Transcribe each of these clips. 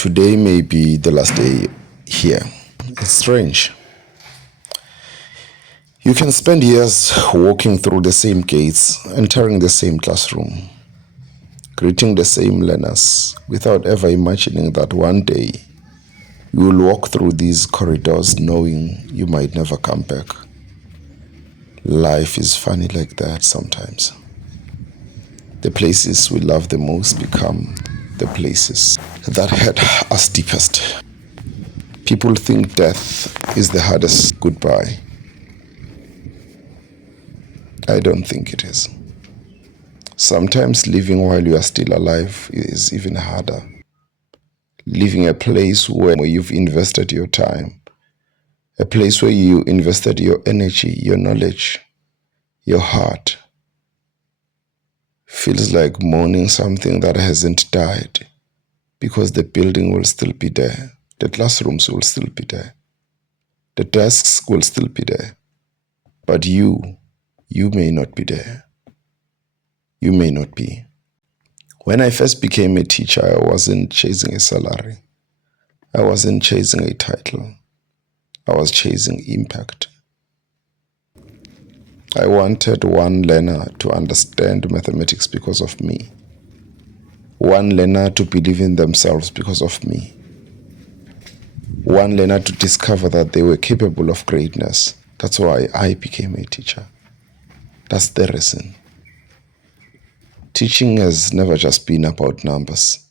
Today may be the last day here. It's strange. You can spend years walking through the same gates, entering the same classroom, greeting the same learners, without ever imagining that one day you will walk through these corridors knowing you might never come back. Life is funny like that sometimes. The places we love the most become the places that hurt us deepest. People think death is the hardest goodbye. I don't think it is. Sometimes living while you are still alive is even harder. Leaving a place where you've invested your time, a place where you invested your energy, your knowledge, your heart, feels like mourning something that hasn't died, because the building will still be there, the classrooms will still be there, the desks will still be there, but you may not be there. You may not be. When I first became a teacher, I wasn't chasing a salary. I wasn't chasing a title. I was chasing impact. I wanted one learner to understand mathematics because of me. One learner to believe in themselves because of me. One learner to discover that they were capable of greatness. That's why I became a teacher. That's the reason. Teaching has never just been about numbers.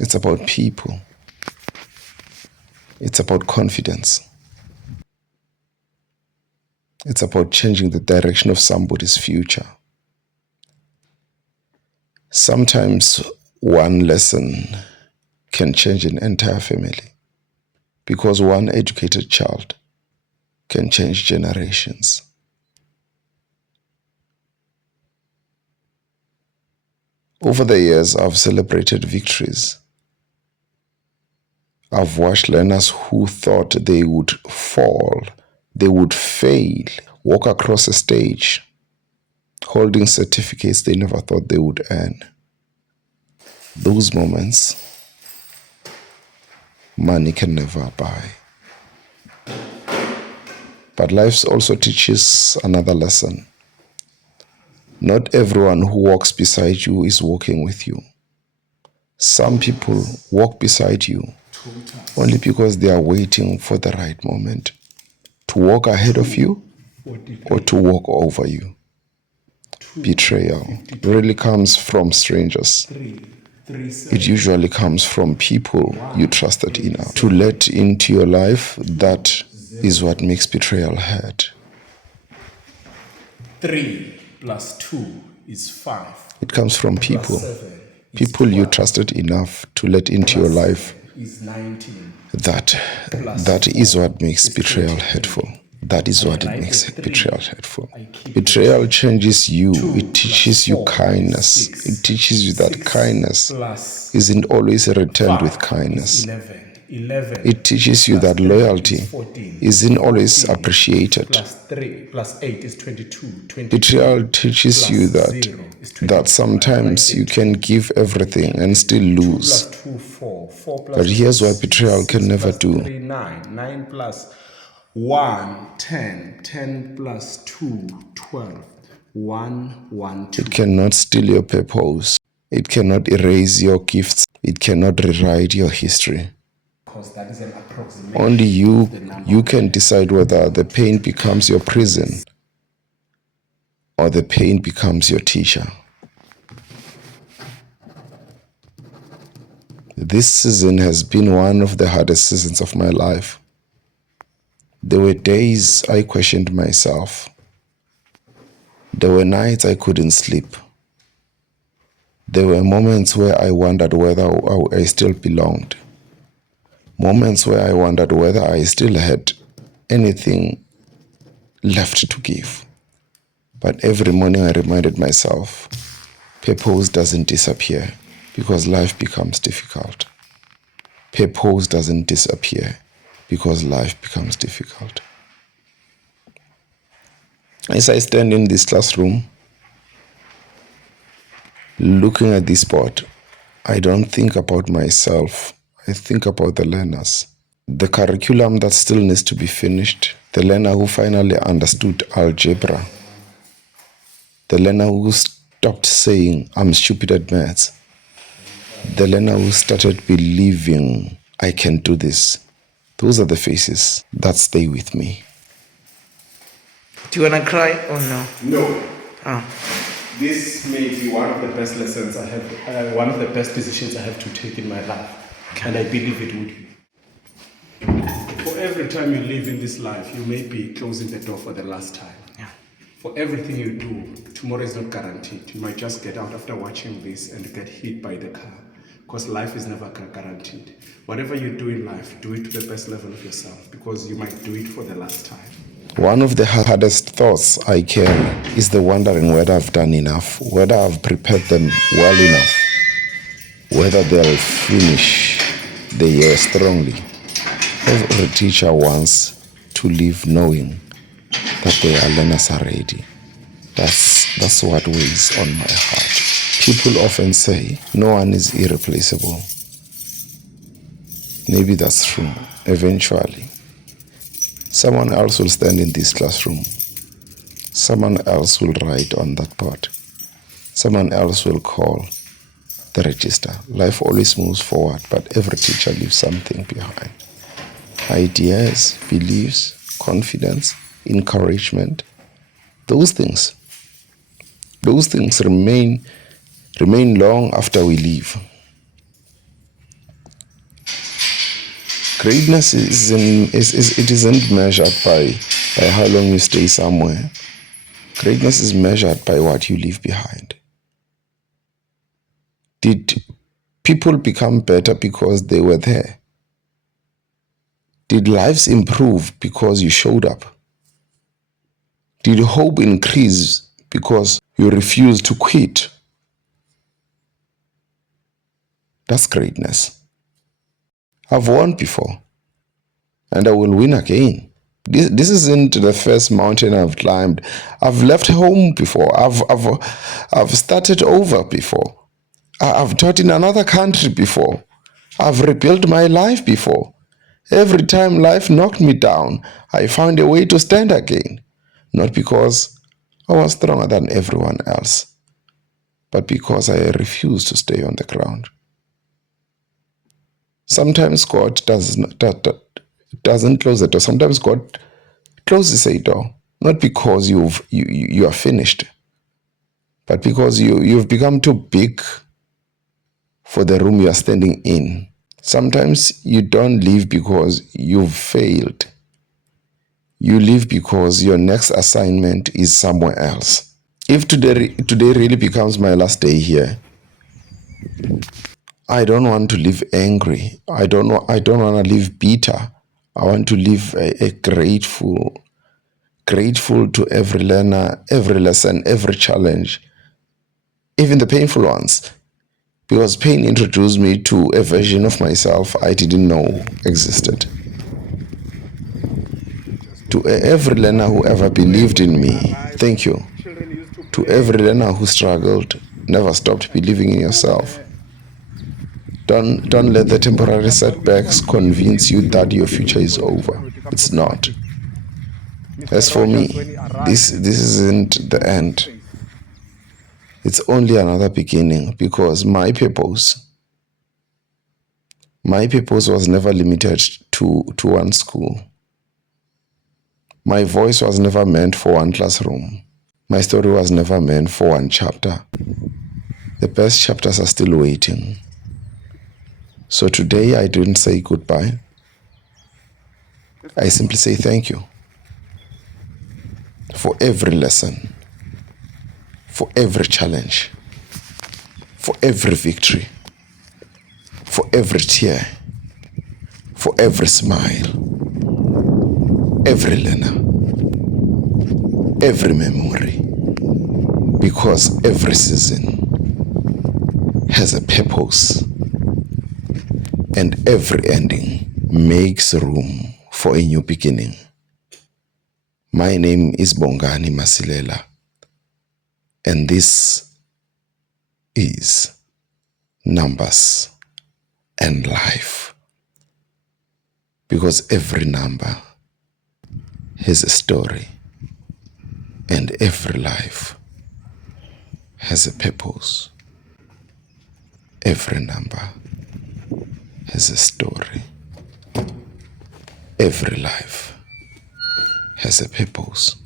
It's about people. It's about confidence. It's about changing the direction of somebody's future. Sometimes one lesson can change an entire family, because one educated child can change generations. Over the years, I've celebrated victories. I've watched learners who thought they would fall, they would fail, walk across a stage, holding certificates they never thought they would earn. Those moments, money can never buy. But life also teaches another lesson. Not everyone who walks beside you is walking with you. Some people walk beside you only because they are waiting for the right moment to walk ahead of you or to walk over you. Betrayal really comes from strangers. It usually comes from people you trusted enough to let into your life. That is what makes betrayal hurt. 3 plus 2 is 5. It comes from people. People you trusted enough to let into your life. Is 19. That is what makes betrayal hurtful. That is what it makes betrayal hurtful. Betrayal changes you. It teaches you kindness. It teaches you that kindness isn't always returned with kindness. It teaches you that loyalty isn't always appreciated. Plus 3 plus 8 is 22. Betrayal teaches you that sometimes you can give everything and still lose. 2 plus 2, 4. 4 plus But here's what betrayal can never do. 3, 9. 9 plus 1, 10. 10 plus 2, 12. 1, 1, 2. It cannot steal your purpose. It cannot erase your gifts. It cannot rewrite your history. Because that is an approximation. Only you can decide whether the pain becomes your prison or the pain becomes your teacher. This season has been one of the hardest seasons of my life. There were days I questioned myself. There were nights I couldn't sleep. There were moments where I wondered whether I still belonged. Moments where I wondered whether I still had anything left to give. But every morning I reminded myself, purpose doesn't disappear because life becomes difficult. Purpose doesn't disappear because life becomes difficult. As I stand in this classroom, looking at this board, I don't think about myself. I think about the learners. The curriculum that still needs to be finished. The learner who finally understood algebra. The learner who stopped saying, I'm stupid at maths. The learner who started believing, I can do this. Those are the faces that stay with me. Do you want to cry or no? No. Oh. This may be one of the best lessons I have, one of the best decisions I have to take in my life. And I believe it would be. For every time you live in this life, you may be closing the door for the last time. Yeah. For everything you do, tomorrow is not guaranteed. You might just get out after watching this and get hit by the car. Because life is never guaranteed. Whatever you do in life, do it to the best level of yourself. Because you might do it for the last time. One of the hardest thoughts I carry is the wondering whether I've done enough, whether I've prepared them well enough, whether they'll finish the year strongly. Every teacher wants to leave knowing that their learners are ready. That's what weighs on my heart. People often say, no one is irreplaceable. Maybe that's true, eventually. Someone else will stand in this classroom. Someone else will write on that board. Someone else will call the register. Life always moves forward, but every teacher leaves something behind. Ideas, beliefs, confidence, encouragement. Those things remain long after we leave. Greatness isn't measured by how long you stay somewhere. Greatness is measured by what you leave behind. Did people become better because they were there? Did lives improve because you showed up? Did hope increase because you refused to quit? That's greatness. I've won before, and I will win again. This isn't the first mountain I've climbed. I've left home before. I've started over before. I've taught in another country before. I've rebuilt my life before. Every time life knocked me down, I found a way to stand again. Not because I was stronger than everyone else, but because I refused to stay on the ground. Sometimes God doesn't close the door. Sometimes God closes a door, not because you are finished, but because you've become too big for the room you are standing in. Sometimes you don't leave because you've failed. You leave because your next assignment is somewhere else. If today really becomes my last day here, I don't want to live angry. I don't want to live bitter. I want to live a grateful to every learner, every lesson, every challenge, even the painful ones. Because pain introduced me to a version of myself I didn't know existed. To every learner who ever believed in me, thank you. To every learner who struggled, never stopped believing in yourself. Don't let the temporary setbacks convince you that your future is over. It's not. As for me, this isn't the end. It's only another beginning, because my purpose was never limited to one school. My voice was never meant for one classroom. My story was never meant for one chapter. The best chapters are still waiting. So today I didn't say goodbye. I simply say thank you for every lesson, for every challenge, for every victory, for every tear, for every smile, every learner, every memory, because every season has a purpose, and every ending makes room for a new beginning. My name is Bongani Masilela, and this is numbers and life. Because every number has a story and every life has a purpose. Every number has a story. Every life has a purpose.